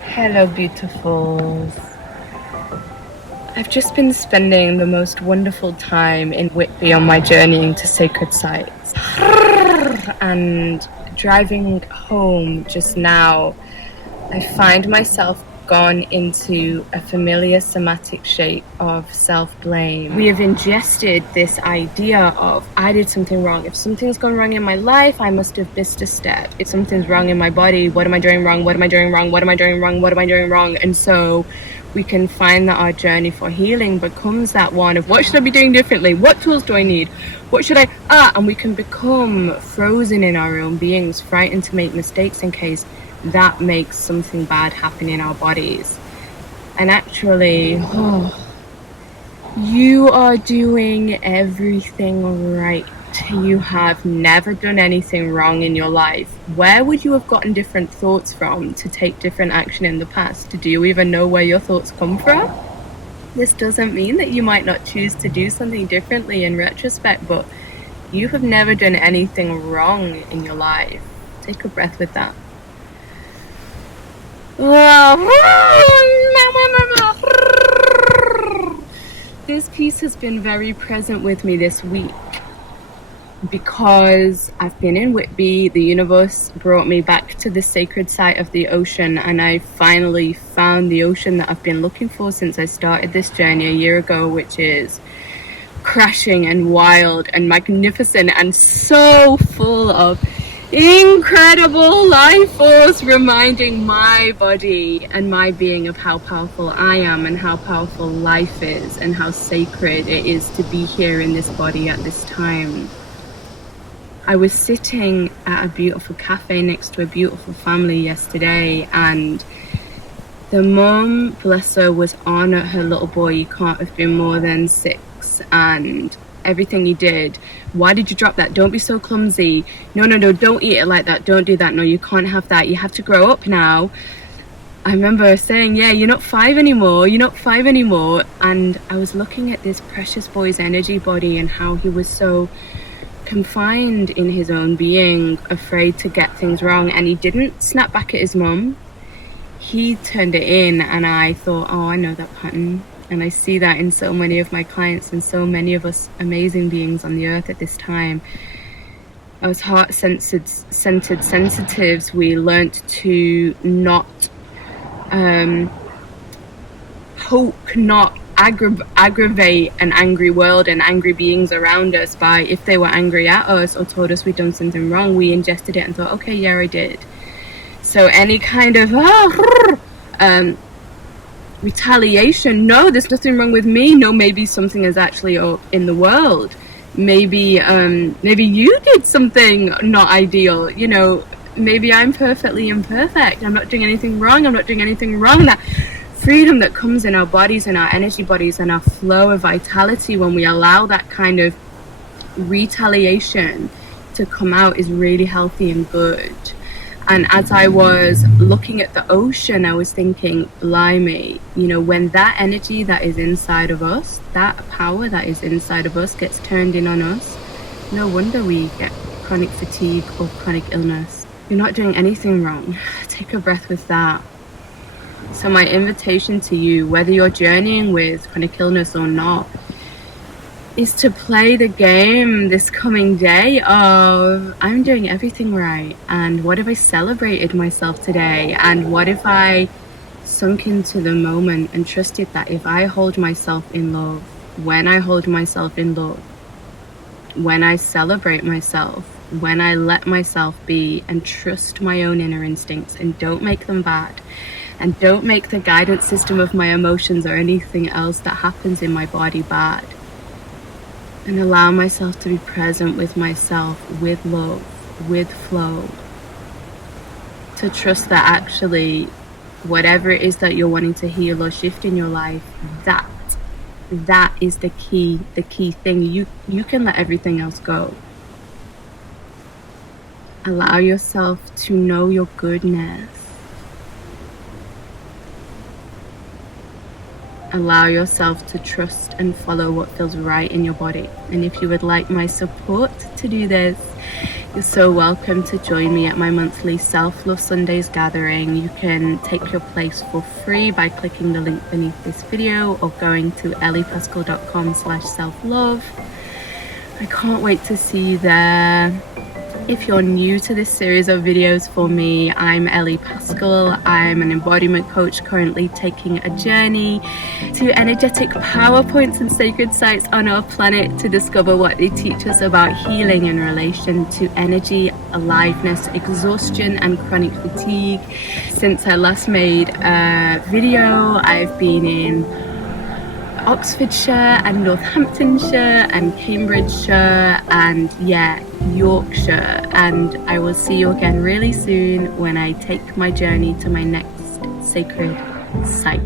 Hello, beautifuls. I've just been spending the most wonderful time in Whitby on my journeying to sacred sites. And driving home just now, I find myself gone into a familiar somatic shape of self-blame. We have ingested this idea of, I did something wrong. If something's gone wrong in my life, I must have missed a step. If something's wrong in my body, what am I doing wrong? What am I doing wrong? What am I doing wrong? What am I doing wrong? And so we can find that our journey for healing becomes that one of, what should I be doing differently? What tools do I need? What should I, and we can become frozen in our own beings, frightened to make mistakes in case that makes something bad happen in our bodies. And actually, you are doing everything right. You have never done anything wrong in your life. Where would you have gotten different thoughts from to take different action in the past? Do you even know where your thoughts come from? This doesn't mean that you might not choose to do something differently in retrospect, but you have never done anything wrong in your life. Take a breath with that. This piece has been very present with me this week because I've been in Whitby. The universe brought me back to the sacred site of the ocean, and I finally found the ocean that I've been looking for since I started this journey a year ago, which is crashing and wild and magnificent and so full of incredible life force, reminding my body and my being of how powerful I am and how powerful life is and how sacred it is to be here in this body at this time. I was sitting at a beautiful cafe next to a beautiful family yesterday, and the mom, bless her, was on at her little boy. He can't have been more than 6, and everything he did, why did you drop that? Don't be so clumsy. No, don't eat it like that. Don't do that. No, you can't have that. You have to grow up now. I remember saying, yeah, you're not 5 anymore. And I was looking at this precious boy's energy body and how he was so confined in his own being, afraid to get things wrong. And he didn't snap back at his mum. He turned it in, and I thought, I know that pattern. And I see that in so many of my clients and so many of us amazing beings on the earth at this time. As heart-centered sensitives, we learnt to not aggravate an angry world and angry beings around us by, if they were angry at us or told us we'd done something wrong, we ingested it and thought, okay, yeah, I did. So any kind of retaliation, no, there's nothing wrong with me. No, maybe something is actually up in the world. Maybe you did something not ideal. Maybe I'm perfectly imperfect. I'm not doing anything wrong. That freedom that comes in our bodies and our energy bodies and our flow of vitality when we allow that kind of retaliation to come out is really healthy and good. And as I was looking at the ocean, I was thinking, blimey, when that energy that is inside of us, that power that is inside of us gets turned in on us, no wonder we get chronic fatigue or chronic illness. You're not doing anything wrong. Take a breath with that. So my invitation to you, whether you're journeying with chronic illness or not, is to play the game this coming day of, I'm doing everything right, and what if I celebrated myself today, and what if I sunk into the moment and trusted that if I hold myself in love, when I hold myself in love, when I celebrate myself, when I let myself be and trust my own inner instincts and don't make them bad, and don't make the guidance system of my emotions or anything else that happens in my body bad, and allow myself to be present with myself, with love, with flow, to trust that actually whatever it is that you're wanting to heal or shift in your life, that is the key thing. You can let everything else go. Allow yourself to know your goodness. Allow yourself to trust and follow what feels right in your body. And if you would like my support to do this, You're so welcome to join me at my monthly Self-Love Sundays gathering. You can take your place for free by clicking the link beneath this video or going to elliepascal.com/self-love. I can't wait to see you there. If you're new to this series of videos for me, I'm Ellie Pascal. I'm an embodiment coach currently taking a journey to energetic power points and sacred sites on our planet to discover what they teach us about healing in relation to energy, aliveness, exhaustion, and chronic fatigue. Since I last made a video, I've been in Oxfordshire and Northamptonshire and Cambridgeshire and Yorkshire, and I will see you again really soon when I take my journey to my next sacred site.